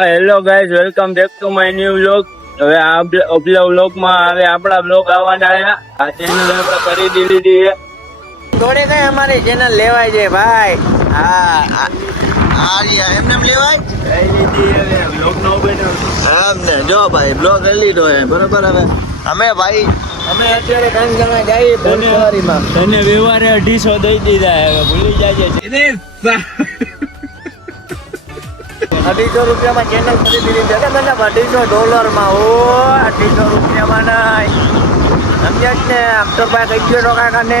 Hello guys, welcome back to my new vlog. હવે આ વ્લોગમાં હવે આપણા વ્લોગ આવવાના રહ્યા. આ ચેનલ આપણે ખરીદી લીધી છે. થોડી કઈ અમારી ચેનલ લેવાય છે ભાઈ. હા એમને લેવાય લઈ લીધી હવે વ્લોગ નો બન્યો. એમને જો ભાઈ બ્લોગ લઈ લીધો હે બરોબર. હવે અમે ભાઈ અત્યારે કામ કરવા જઈએ પોલીસવાડીમાં. તને વ્યવહારે 250 દઈ દીધા હવે ભૂલી જાય છે. 250 રૂપિયામાં ચેનલ ખરીદી લીધી છે મતલબ $250 માં. ઓ 250 રૂપિયામાં નહીં સમજ્યા જ ને. અક્ષરભાઈ કહી ગયો કાકાને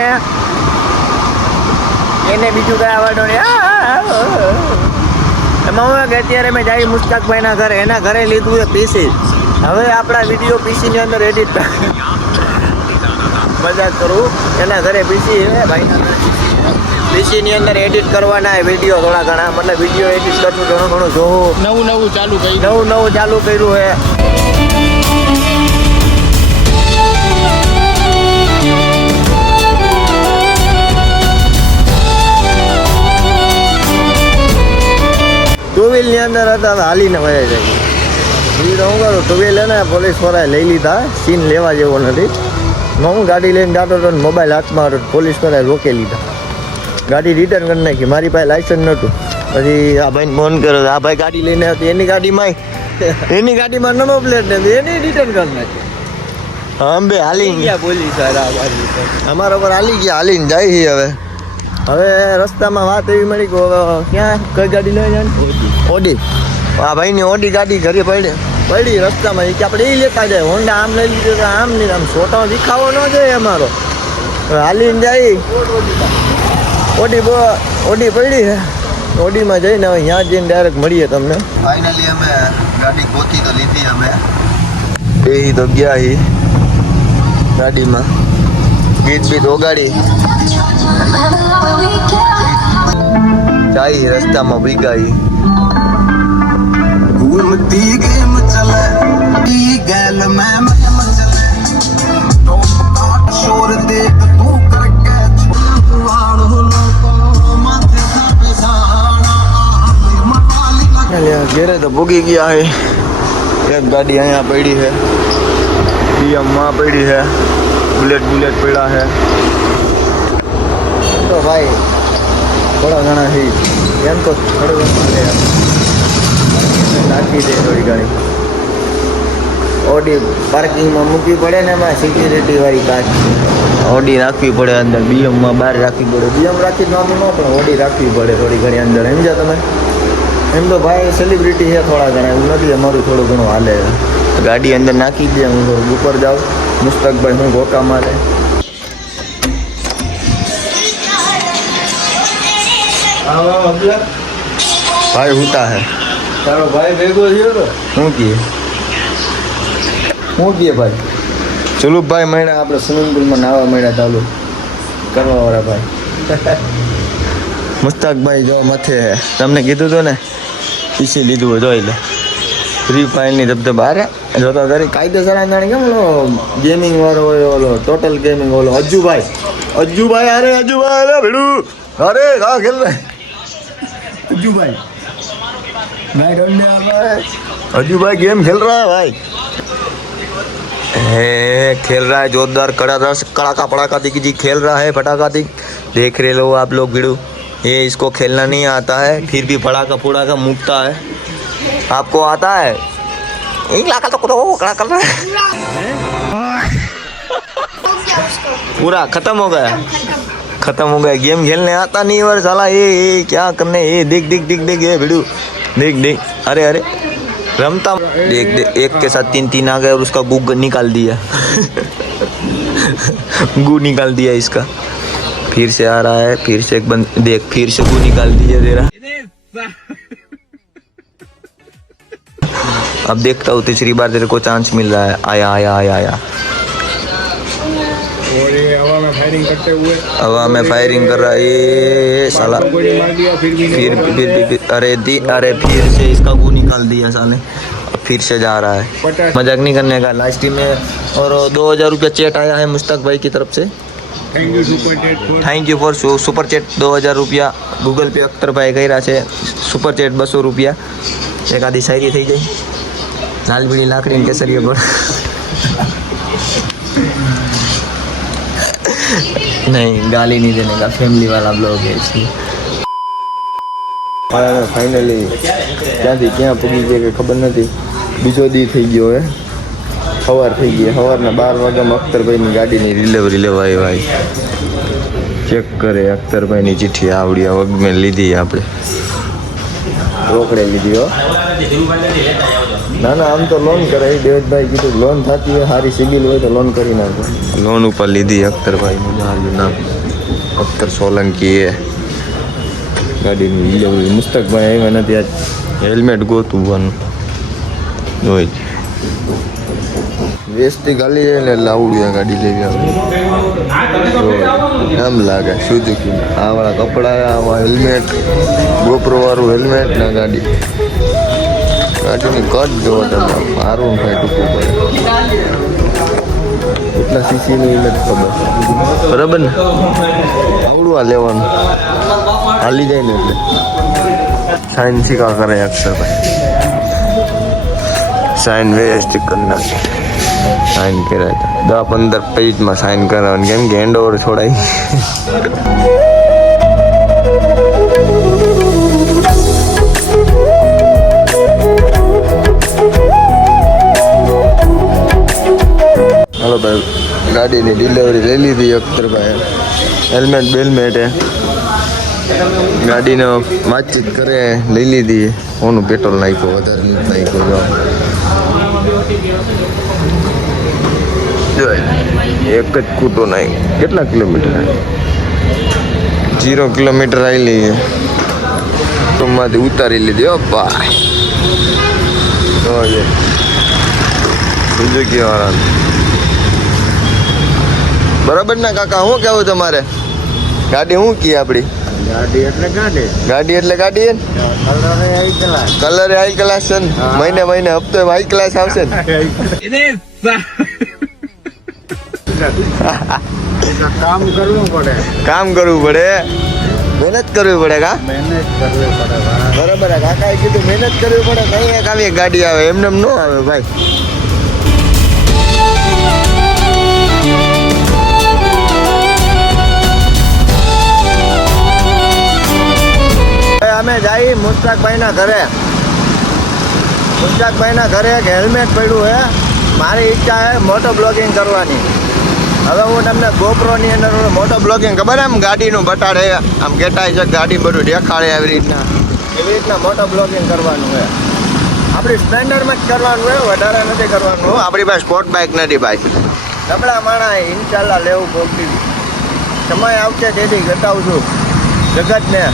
એને બીજું કઈ આવડો નહીં. એમાં હું કે અત્યારે મેં જાય મુસ્તાકભાઈના ઘરે, એના ઘરે લીધું છે પીસી. હવે આપણા વિડીયો પીસીની અંદર એડિટ મજાક કરું. એના ઘરે પીસી છે ભાઈના ઘરે પીસીની અંદર એડિટ કરવાના વિડીયો થોડા ઘણા, મતલબ વિડીયો એડિટ કરવું ઘણું ઘણું જોવું. નવું ચાલુ કરી નવું ચાલુ કર્યું છે. ટુ વ્હીલની અંદર હતા હાલીને વયા જાય. હું કરું ટુ વ્હીલ ને પોલીસ વાળાએ લઈ લીધા. સીન લેવા જેવો નથી. હું ગાડી લઈને જાતો હતો, મોબાઈલ હાથમાં હતો, પોલીસ વાળાએ રોકી લીધા. ગાડી રિટર્ન કરી નાખી. મારી પાસે લાયસન્સ નહોતું. પછી આ ભાઈને ફોન કર્યો. આ ભાઈ ગાડી લઈને હતી, એની ગાડીમાં નંબર પ્લેટ નથી, એની રિટર્ન કરી નાખી. અમે બે હાલી ગયા પોલીસ વાળા અમારા પર હાલી ગયા, હાલીને જાય છે. હવે રસ્તામાં વાત એવી મળી કે ક્યાં કઈ ગાડી લઈ જાય? ઓડી. આ ભાઈની ઓડી ગાડી ઘરે પડી રસ્તામાં. કે આપણે એ લેતા જાય. હોન્ડા આમ લઈ લીધું તો આમ નહીં, આમ છોટો દેખાવો ન જોઈએ અમારો. હાલીને જાય. ઓડી પડી છે. ઓડીમાં જઈને હવે ત્યાં જઈને ડાયરેક્ટ મળીએ તમને. ફાઇનલી અમે ગાડી ગોતી તો લીધી. અમે બે તો ગયા હી ગાડીમાં, ગીત ઓગાડી જાય રસ્તામાં ભીગાઈ. ઘૂમતી ગેમ ચલે ઈ ગેલ મેં ચલે તો કાટ શોર દેખ તું કરકે છોડવાળો લોકો માથે થાપે જાણા મટાલી. ઘેરે તો ભૂગી ગયા હે. એક ગાડી અહીંયા પડી છે, બીએમમાં પડી છે, બુલેટ પડ્યા છે. તો ભાઈ થોડા ઘણા છે એમ તો થોડું નાખી દે થોડી ઘણી. ઓડી પાર્કિંગમાં મૂકવી પડે ને, એમાં સિક્યુરિટી વાળી કાચ ઓડી રાખવી પડે અંદર. બીએમમાં બહાર રાખવી પડે. બીએમ રાખી નાનું ન પણ ઓડી રાખવી પડે થોડી ઘણી અંદર. સમજ્યા તમે? એમ તો ભાઈ સેલિબ્રિટી છે થોડા ઘણા, એવું નથી. અમારું થોડું ઘણું હાલે. ગાડી અંદર નાખી દે. હું થોડું ઉપર જાઉં. મુસ્તકભાઈ હું ગોકા મારે. ભાઈ હુતા હે. તારો ભાઈ ભેગો થયો તો શું કહે ભાઈ? ચલુભાઈ મળ્યા. આપણે સ્વિમિંગ પુલમાં નાહવા મળ્યા ચાલુ કરવા વાળા ભાઈ. મુસ્તાકભાઈ જો મથે હે. તમને કીધું હતું ને પીસી લીધું હોય જોઈ લે. ફ્રી ફાયરની ધબધબ અરે જોતા તારી કાયદેસર જાણે કેમ ઓલો ગેમિંગ વાળો હોય, ઓલો ટોટલ ગેમિંગ ઓલો અજ્જુભાઈ અરે ભેડું અરે હા ખેલ રહે अज्जूभाई अज्जूभाई गेम खेल रहा है भाई. खेल रहा है जोरदार कड़ाका पड़ाका जी खेल रहा है फटाका देख रहे लो आप लोग वीडियो. ये इसको खेलना नहीं आता है फिर भी फटाका फुड़ाका मुकता है. आपको आता है? पूरा खत्म हो गया गेम खेलने आता नहीं और साला ये क्या करने. ये देख ये वीडियो देख अरे रमता देख एक के साथ तीन आ गए और उसका गू निकाल दिया. गू निकाल दिया इसका. फिर से आ रहा है, फिर से एक बंद देख, फिर से गू निकाल दिया तेरा. अब देखता हूँ तीसरी बार तेरे को चांस मिल रहा है. आया हवा में फायरिंग कर रहा है ये साला. फिर अरे फिर से इसका गू निकाल दिया साले. अब फिर से जा रहा है. मजाक नहीं करने का. लास्ट में और 2000 रुपया चेट आया है मुश्ताक भाई की तरफ से. Thank you for super chat 2000 રૂપિયા. ગૂગલ પે અખ્તરભાઈ કર્યા છે. સુપર ચેટ 200 રૂપિયા. એકાદી શાયરી થઈ જાય. લાલ બીડી લાકડી ને કેસરીયા ગોળ. નહીં ગાલી નહીં દેને કા ફેમિલી વાળા બ્લોગ है इसलिए. ફાઇનલી ક્યાંથી ક્યાં પૂગી ગયા કે ખબર નથી. બીજો દી થઈ ગયો હે. સવાર થઈ ગઈ. સવારના 12 વાગ્યામાં અખ્તરભાઈની ગાડીની ડિલિવરી લેવા આવ્યા. ચેક કરે અખ્તરભાઈની ચિઠ્ઠી આવડી વગમેં લીધી આપણે. રોકડે લીધી હો. ના ના આમ તો લોન કરાવી. દેવતભાઈ કીધું લોન થતી હોય સારી સિબિલ હોય તો લોન કરી નાખો. લોન ઉપર લીધી અખ્તરભાઈનું નામ અખ્તર સોલંકી એ ગાડીની ડિલિવરી. મુસ્તકભાઈ આવ્યા નથી આજ. હેલ્મેટ ગોતું જોઈ વેસ્ટથી ગાલી જાય ને એટલે આવડ્યું ગાડી લેવી આવે. એમ લાગે સુઝુકી આ વાળા કપડા આવા હેલ્મેટ ગોપ્રો વાળું હેલ્મેટ ને ગાડીની કટ જોવો તમે. મારું ભાઈ ટૂંકું પડે એટલા સીસીનું એ નથી ખબર. બરાબર ને આવડું આ લેવાનું હાલી જાય ને એટલે સાઇન શીખા કરે અક્ષરભાઈ. સાઇન વેસ્ટ કરી નાખે. સાઇન કર્યા 10-15 પેજમાં સાઇન કરાવવાની કેમ કે હેન્ડ ઓવર છોડાય. હાલો ભાઈ ગાડીની ડિલિવરી લઈ લીધી અખ્તરભાઈ. હેલ્મેટ બેલમેટ હે ગાડીનો વાતચીત કરે લઈ લીધી. ઓનું પેટ્રોલ નાખ્યો વધારે નાખ્યો. જો એક જ કૂટો નાખ્યો. કેટલા કિલોમીટર 0 કિલોમીટર આવેલી માંથી ઉતારી લીધી. ઓ ભાઈ સુઝુકી વાળા બરાબર ને કાકા. શું કેવું તમારે? ગાડી શું કી આપડી? ગાડી એટલે ગાડી કલર હાઈ ક્લાસ છે ને. મહિને હપ્તો હાઈ ક્લાસ આવશે ને. કામ કરવું પડે મહેનત કરવી પડે કા બરાબર. કાકા એ કીધું મહેનત કરવી પડે. કઈ એક આવી ગાડી આવે એમને ન આવે ભાઈ. અમે જઈ મુસ્તાકભાઈના ઘરે. મુસ્તાકભાઈના ઘરે એક હેલ્મેટ પડ્યું હે. મારી ઈચ્છા છે મોટો બ્લોગિંગ કરવાની. હવે હું તમને ગોપ્રોની અંદર મોટો બ્લોગિંગ ખબર એમ ગાડીનું બટાડે આમ કેટાય છે ગાડી બધું દેખાડે એવી રીતના મોટો બ્લોગિંગ કરવાનું છે. આપણી સ્પ્લેન્ડરમાં જ કરવાનું હોય વધારે નથી કરવાનું. આપણી પાસે સ્પોર્ટ બાઇક નથી ભાઈ. નબળા માણા ઇન્શાલ્લાહ લેવું પોગતી. સમય આવશે તેથી ઘટાવશું જગતને.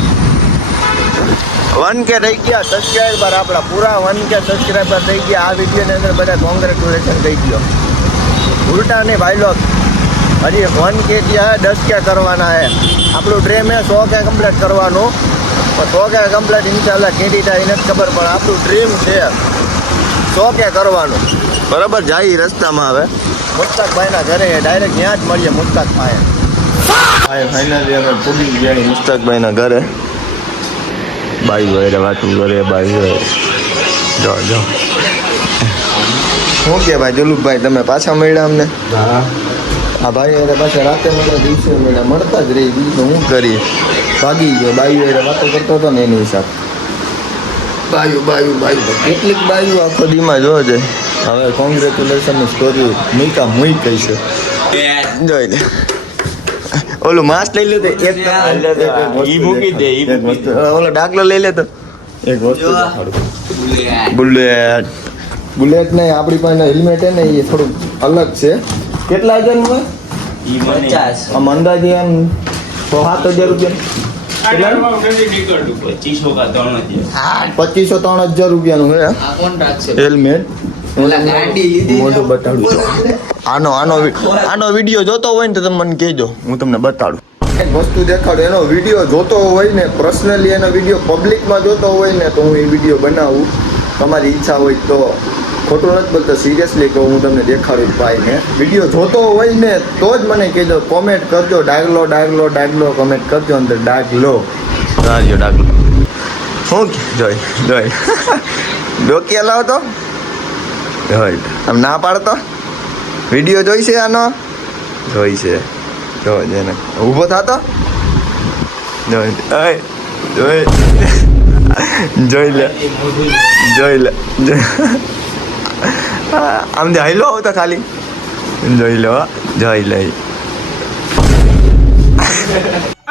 1K થઈ ગયા સબસ્ક્રાઈબર આપણા. પૂરા 1K સબસ્ક્રાઈબર થઈ ગયા. આ વિડીયોની અંદર બધા કોંગ્રેચ્યુલેશન થઈ ગયો. ઉલટા નહીં ભાઈ લોક. હજી 1K થયા 10K કરવાના છે. આપણું ડ્રીમ છે 100K કમ્પ્લીટ કરવાનું. 100K કમ્પ્લીટ ઇન્શાલ્લાહ કેટી થાય નથી ખબર પણ આપણું ડ્રીમ છે 100K કરવાનું. બરાબર. જાય રસ્તામાં હવે મુસ્તાકભાઈના ઘરે ડાયરેક્ટ ત્યાં જ મળીએ મુસ્તાકભાઈ. ફાઇનલી અમે પૂગી ગયા મુસ્તાકભાઈના ઘરે. બાઈ હોય વાતું કરે બાઈ હોય. જો શું કે ભાઈ જુલુભાઈ તમે પાછા મળ્યા અમને? હા ભાઈ અરે પાછા રાતે મળ્યા દિવસે મળ્યા મળતા જ રહી. બીજું હું કરી ભાગી ગયો. બાઈ હોય વાતો કરતો હતો ને એની હિસાબ. બાયું કેટલીક બાયું આખો દીમાં જો છે. હવે કોંગ્રેચ્યુલેશનની સ્ટોરી મૂકા મૂઈ કહી છે. જોઈ લે ઓલું માસ્ક લઈ લેતો એક મૂકી દે. ઓલો ડાકલો લઈ લેતો એક વસ્તુ. બુલેટ નહીં આપણી પાસે હેલ્મેટ હે ને એ થોડુંક અલગ છે. કેટલા હજારનું હોય? 50. આમ અંદાજે એમ 7,000 રૂપિયા. 25,000-3,000 રૂપિયાનું હે હેલ્મેટ. મોટું બતાડું. આનો વિડીયો જોતો હોય ને તો તમે મને કહેજો હું તમને બતાડું. એક વસ્તુ દેખાડું. એનો વિડીયો જોતો હોય ને પર્સનલી એનો વિડીયો પબ્લિકમાં જોતો હોય ને તો હું એ વિડીયો બનાવું. તમારી ઈચ્છા હોય તો ખોટું નથી બોલતો, સિરિયસલી કહું, હું તમને દેખાડું ભાઈને. વિડીયો જોતો હોય ને તો જ મને કહેજો, કોમેન્ટ કરજો, ડાગલો કોમેન્ટ કરજો, અંદર ડાગલો શું જોઈ ડોકી હલાવતો જોઈ, આમ ના પાડતો. વિડીયો જોઈશે આનો, જોઈશે, જો જેને ઊભો થતો જોઈ લે આમ જોઈ લો તો ખાલી જોઈ લો જોઈ લે.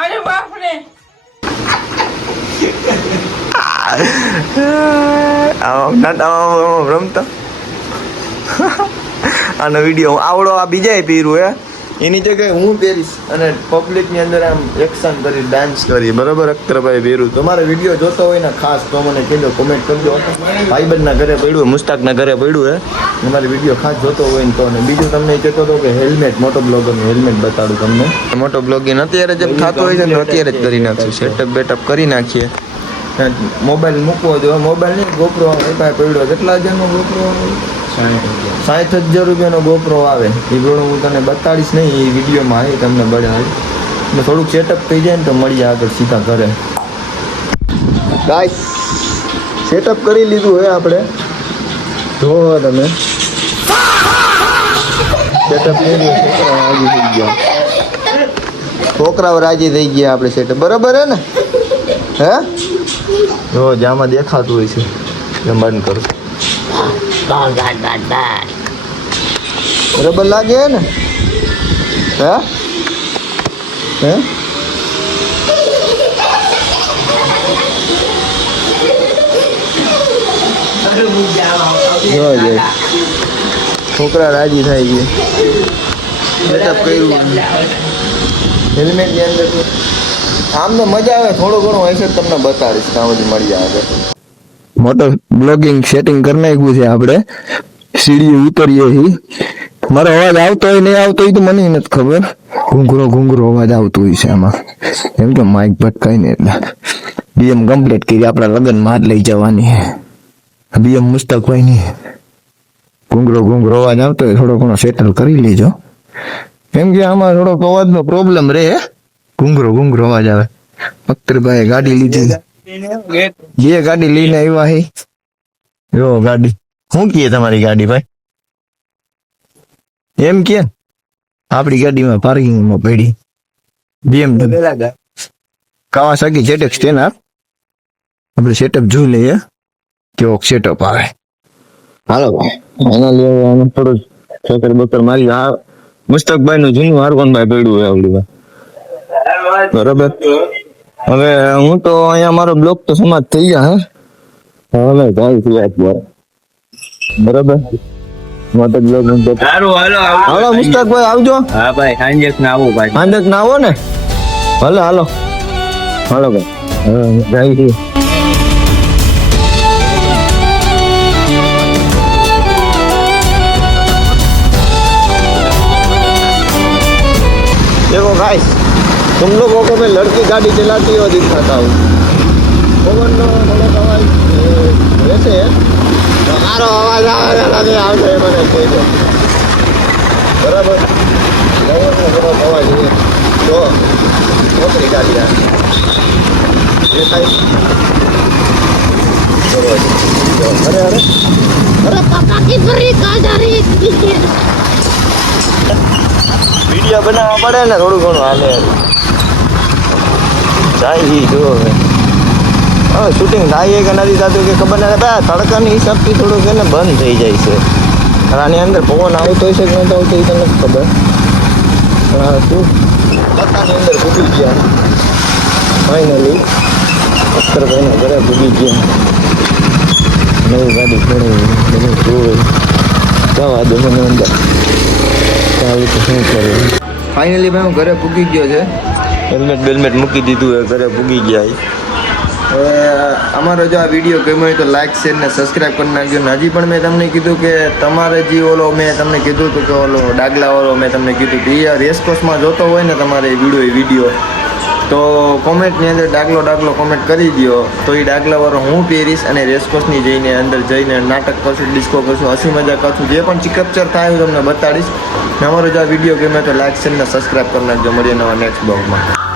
અરે બાપ રે રમતો આનો વિડીયો આવડો આ બીજાએ પહેર્યું હે, એની જગ્યાએ હું પહેરીશ અને પબ્લિકની અંદર આમ એક્શન કરી, ડાન્સ કરી, બરાબર. અખ્તરભાઈ પહેર્યું. તમારે વિડીયો જોતો હોય ને ખાસ તો મને કહેજો, કોમેન્ટ કરજો. ભાઈબંધના ઘરે પડ્યું, મુસ્તાકના ઘરે પડ્યું હે, તમારે વિડીયો ખાસ જોતો હોય ને તો. અને બીજું તમને કહેતો હતો કે હેલ્મેટ, મોટો બ્લોગરનું હેલ્મેટ બતાડું તમને. મોટો બ્લોગિંગ અત્યારે જેમ થતું હોય છે ને અત્યારે જ કરી નાખશું, સેટઅપ બેટઅપ કરી નાખીએ. મોબાઈલ મૂકવો જોઈએ, મોબાઈલ નહીં, ગોપરો પડ્યો. કેટલા હજારનો ગોપરો? 60,000 રૂપિયાનો ગોપરો આવે. એ ઘણું હું તને બતાડીશ નહીં, એ વિડીયોમાં આવી તમને બળે. થોડુંક સેટઅપ થઈ જાય ને તો મળીએ આગળ સીધા ઘરે. ગાઈસ સેટઅપ કરી લીધું હે આપણે, જો તમે સેટઅપ કરી લીધું. છોકરાઓ રાજી થઈ ગયા આપણે સેટઅપ, બરાબર હે ને? હે જો જામાં દેખાતું હોય છે, બંધ કરું. બરાબર લાગે ને? હે હે છોકરા રાજી થાય છે. સેટઅપ કર્યું હેલ્મેટની અંદર. આમ તો મજા આવે, થોડું ઘણું હશે તમને બતાડીશ ત્યાં સુધી મળી આવે. મોટો બ્લોગિંગ સેટિંગ કરી નાખ્યું છે આપણે, સીડીએ ઉતરીએ છીએ. મારો અવાજ આવતો હોય નહીં આવતો હોય તો મને નથી ખબર. ઘૂંઘરો અવાજ આવતો હોય છે આમાં, એમ કે માઇક ભટકાય ને. એટલે બીએમ કમ્પ્લીટ કરી, આપણા લગ્નમાં જ લઈ જવાની બીએમ મુસ્તાકભાઈ ની. ઘૂંઘરો અવાજ આવતો હોય થોડો ઘણો સેટલ કરી લેજો, કેમ કે આમાં થોડોક અવાજનો પ્રોબ્લેમ રહે. ઘૂંઘરો અવાજ આવે. અખ્તરભાઈ ગાડી લીધી, જે ગાડી લઈને આવ્યા હે. જો ગાડી શું કીએ તમારી ગાડી ભાઈ? એમ કે આપણી ગાડીમાં પાર્કિંગમાં પડી BMW કાવાસાકી ZX 10. આપણે સેટઅપ જોઈ લઈએ કેવો સેટઅપ આવે. હાલો એના લેવાનું થોડું છોકર બકર મારી. આ મુસ્તકભાઈ નું જૂનું હારકોનભાઈ પડ્યું હોય આવડી. બરાબર, હવે હું તો અહીંયા મારો બ્લોક તો સમાપ્ત થઈ ગયા. હવે બરાબર મોટો બ્લોક હાલો મુસ્તકભાઈ આવજો. હા ભાઈ, સાંજે ના આવો ભાઈ, સાંજે ના આવો ને. હાલો ભાઈ, જાય છે. देखो गाइस, तुम लोगों को मैं लड़की गाड़ी चलाती हुआ दिखाता हूँ. पवन नो थोड़ो अवाज वैसे मारो अवाज आवશે મને કહેજો, બરાબર? પવન નો થોડો અવાજ તો છોકરી ગાડી આવે એ થાય. अरे पापा की ब्रेक आ जा रही है पीछे. વિડીયો બનાવવા પડે ને, થોડું ઘણું હાલે. જાય જો હવે શૂટિંગ થાય કે નથી થતું કે ખબર નથી. તડકાની હિસાબથી થોડુંક એને બંધ થઈ જાય છે. આની અંદર પવન આવતો હોય છે કે નથી આવતો એ તમને ખબર. શું પત્તાની અંદર ભૂગી ગયા ફાઇનલી. અખ્તરભાઈના ઘરે ભૂગી ગયા. નવી ગાડી ઘણી બધું જોવે જવા દે મને અંદર. ફાઇનલી ભાઈ હું ઘરે પૂગી ગયો છે. હેલ્મેટ મૂકી દીધું એ ઘરે પૂગી ગયા. હવે અમારો જો આ વિડીયો ગમ્યો હોય તો લાઈક શેર ને સબસ્ક્રાઈબ કરી નાખજો. હજી પણ મેં તમને કીધું કે તમારે જે ઓલો મેં તમને કીધું હતું કે ઓલો ડાગલા વાળો મેં તમને કીધું કે એ રેસકોર્સમાં જોતો હોય ને તમારે વિડીયો તો તો કોમેન્ટની અંદર ડાગલો કોમેન્ટ કરી દો તો એ ડાગલાવાળો હું પહેરીશ અને રેસકોર્સની જઈને અંદર જઈને નાટક કરશું, ડિસ્કો કરશું, હસી મજા કરશું, જે પણ ચિકપચર થાય હું તમને બતાડીશ. ને અમારો જો આ વિડીયો ગમે તો લાઈક શેર ને સબસ્ક્રાઈબ કરી નાખજો. મળીએ નવા નેક્સ્ટ બ્લોગમાં.